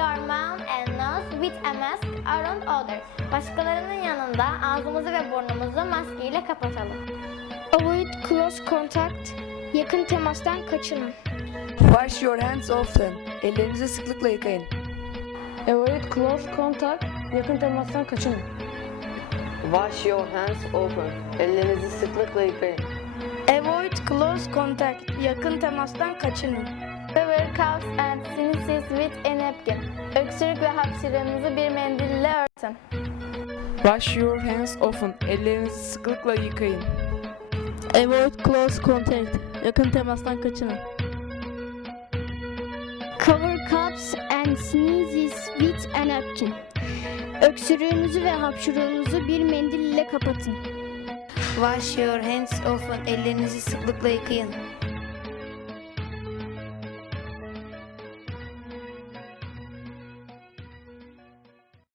your mouth and nose with a mask around others. Başkalarının yanında ağzımızı ve burnumuzu maskeyle kapatalım. Avoid close contact. Yakın temastan kaçının. Wash your hands often. Ellerinizi sıklıkla yıkayın. Avoid close contact. Yakın temastan kaçının. Wash your hands often. Ellerinizi sıklıkla yıkayın. Avoid close contact. Yakın temastan kaçının. Cover coughs and with a napkin. Öksürük ve hapşırığınızı bir mendille örtün. Wash your hands often. Ellerinizi sıklıkla yıkayın. Avoid close contact. Yakın temastan kaçının. Cover coughs and sneezes with a napkin. Öksürüğünüzü ve hapşırığınızı bir mendil ile kapatın. Wash your hands often. Ellerinizi sıklıkla yıkayın.